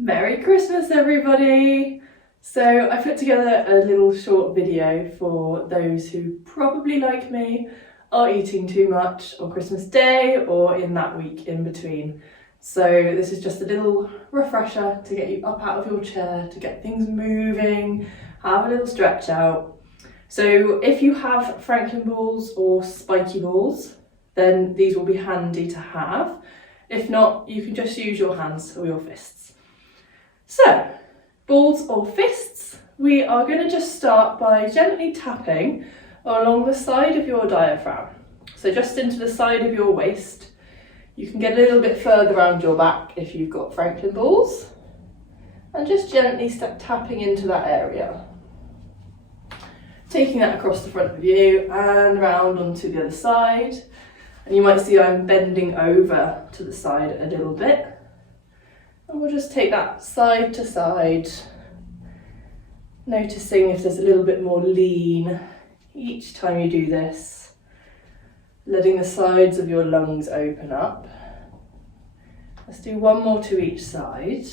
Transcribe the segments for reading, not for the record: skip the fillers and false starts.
Merry Christmas, everybody! So I put together a little short video for those who probably, like me, are eating too much on Christmas Day or in that week in between. So this is just a little refresher to get you up out of your chair, to get things moving, have a little stretch out. So if you have Franklin balls or spiky balls, then these will be handy to have. If not, you can just use your hands or your fists. So, balls or fists, we are going to just start by gently tapping along the side of your diaphragm. So just into the side of your waist. You can get a little bit further around your back if you've got Franklin balls. And just gently tapping into that area. Taking that across the front of you and round onto the other side. And you might see I'm bending over to the side a little bit. And we'll just take that side to side, noticing if there's a little bit more lean each time you do this, letting the sides of your lungs open up. Let's do one more to each side.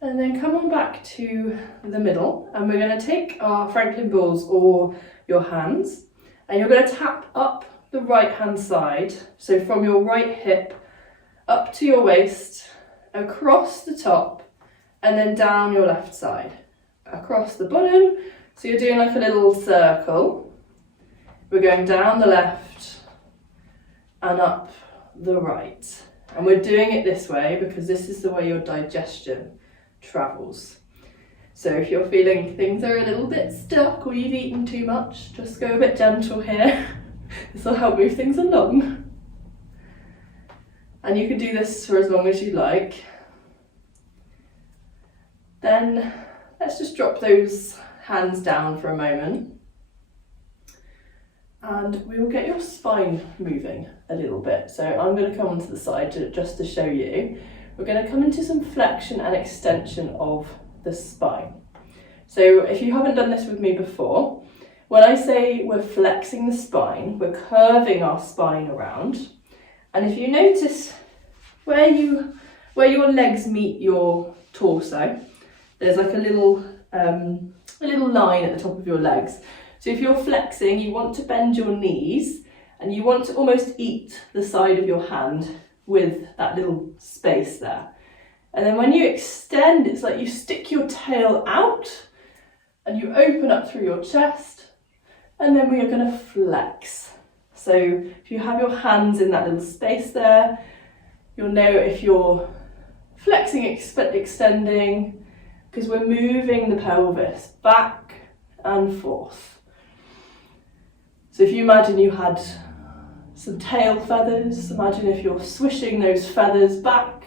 And then come on back to the middle, and we're going to take our Franklin balls or your hands, and you're going to tap up the right hand side, so from your right hip up to your waist, across the top, and then down your left side, across the bottom. So you're doing like a little circle. We're going down the left and up the right, and we're doing it this way because this is the way your digestion travels. So if you're feeling things are a little bit stuck or you've eaten too much, just go a bit gentle here. This will help move things along. And you can do this for as long as you like. Then let's just drop those hands down for a moment. And we will get your spine moving a little bit. So I'm going to come onto the side just to show you. We're going to come into some flexion and extension of the spine. So if you haven't done this with me before, when I say we're flexing the spine, we're curving our spine around. And if you notice where your legs meet your torso, there's like a little line at the top of your legs. So if you're flexing, you want to bend your knees and you want to almost eat the side of your hand with that little space there. And then when you extend, it's like you stick your tail out and you open up through your chest. And then we are going to flex. So if you have your hands in that little space there, you'll know if you're flexing, extending, because we're moving the pelvis back and forth. So if you imagine you had some tail feathers, imagine if you're swishing those feathers back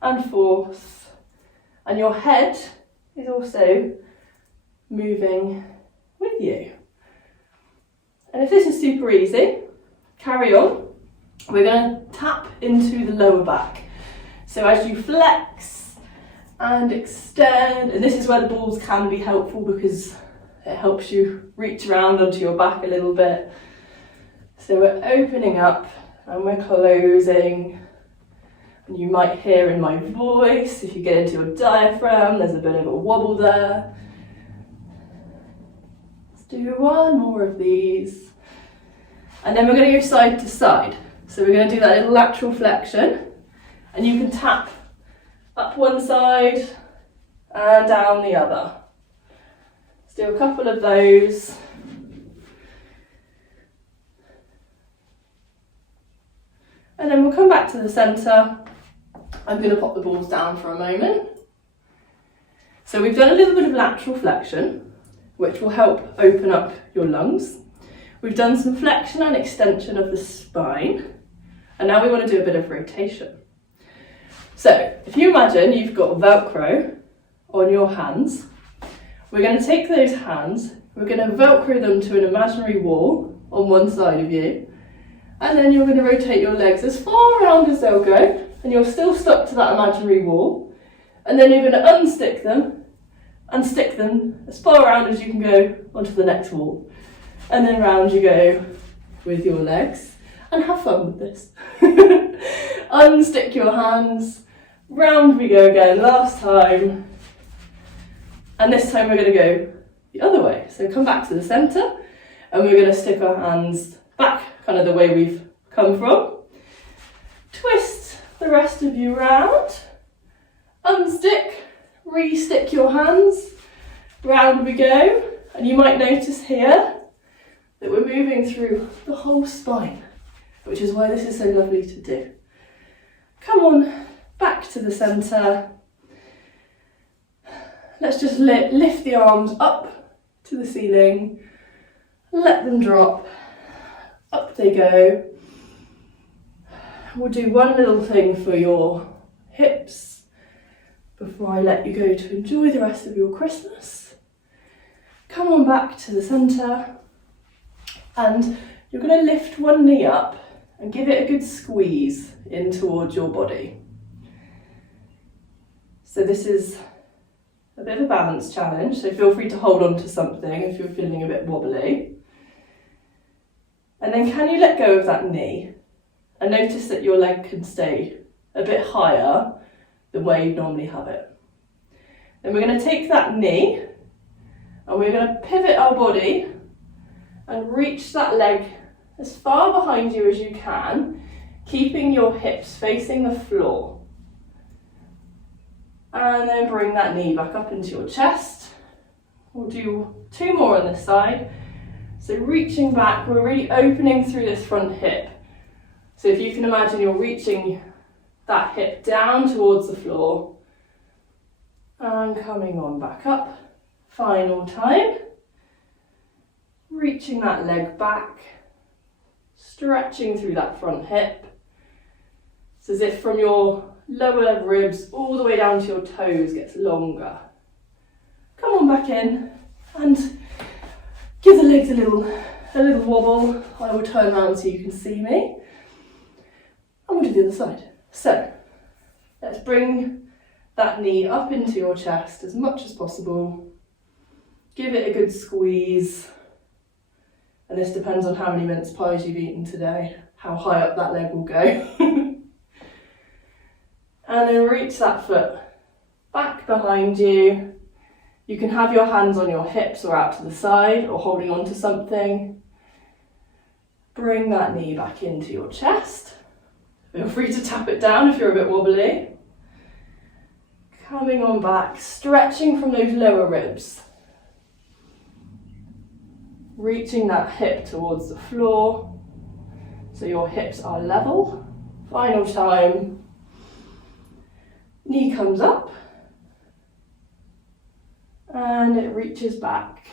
and forth, and your head is also moving with you. And if this is super easy, carry on. We're going to tap into the lower back. So as you flex and extend, and this is where the balls can be helpful because it helps you reach around onto your back a little bit. So we're opening up and we're closing. And you might hear in my voice, if you get into your diaphragm, there's a bit of a wobble there. Do one more of these. And then we're going to go side to side. So we're going to do that little lateral flexion. And you can tap up one side and down the other. Let's do a couple of those. And then we'll come back to the centre. I'm going to pop the balls down for a moment. So we've done a little bit of lateral flexion, which will help open up your lungs. We've done some flexion and extension of the spine, and now we want to do a bit of rotation. So if you imagine you've got Velcro on your hands, we're going to take those hands, we're going to Velcro them to an imaginary wall on one side of you, and then you're going to rotate your legs as far around as they'll go, and you're still stuck to that imaginary wall, and then you're going to unstick them and stick them as far around as you can go onto the next wall. And then round you go with your legs. and have fun with this. Unstick your hands, round we go again, last time. And this time we're going to go the other way. So come back to the centre and we're going to stick our hands back, kind of the way we've come from. Twist the rest of you round, unstick, re-stick your hands, round we go. And you might notice here that we're moving through the whole spine, which is why this is so lovely to do. Come on, back to the centre. Let's just lift the arms up to the ceiling, let them drop, up they go. We'll do one little thing for your hips before I let you go to enjoy the rest of your Christmas. Come on back to the centre and you're going to lift one knee up and give it a good squeeze in towards your body. So this is a bit of a balance challenge, so feel free to hold on to something if you're feeling a bit wobbly. And then can you let go of that knee and notice that your leg can stay a bit higher than where you normally have it. Then we're going to take that knee and we're going to pivot our body and reach that leg as far behind you as you can, keeping your hips facing the floor. And then bring that knee back up into your chest. We'll do 2 more on this side. So reaching back, we're really opening through this front hip. So if you can imagine you're reaching that hip down towards the floor and coming on back up. Final time. Reaching that leg back, stretching through that front hip. It's as if from your lower ribs all the way down to your toes gets longer. Come on back in and give the legs a little wobble. I will turn around so you can see me. And we'll do the other side. So let's bring that knee up into your chest as much as possible. Give it a good squeeze. And this depends on how many mince pies you've eaten today, how high up that leg will go. And then reach that foot back behind you. You can have your hands on your hips or out to the side or holding on to something. Bring that knee back into your chest. Feel free to tap it down if you're a bit wobbly. Coming on back, stretching from those lower ribs. Reaching that hip towards the floor so your hips are level. Final time. Knee comes up and it reaches back.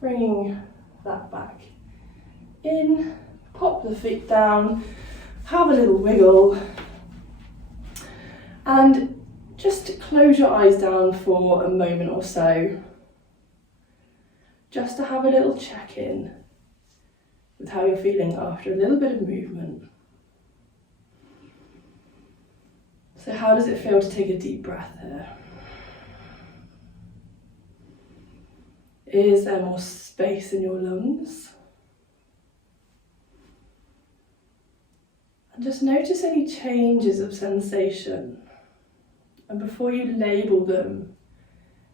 Bringing that back in, pop the feet down, have a little wiggle and just close your eyes down for a moment or so, just to have a little check-in with how you're feeling after a little bit of movement. So how does it feel to take a deep breath here? Is there more space in your lungs? And just notice any changes of sensation. And before you label them,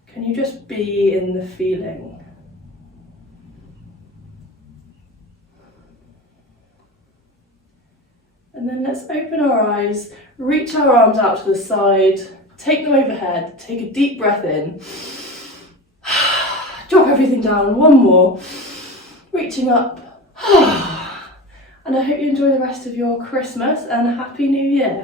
can you just be in the feeling? And then let's open our eyes, reach our arms out to the side, take them overhead, take a deep breath in, drop everything down, one more, reaching up. And I hope you enjoy the rest of your Christmas and Happy New Year.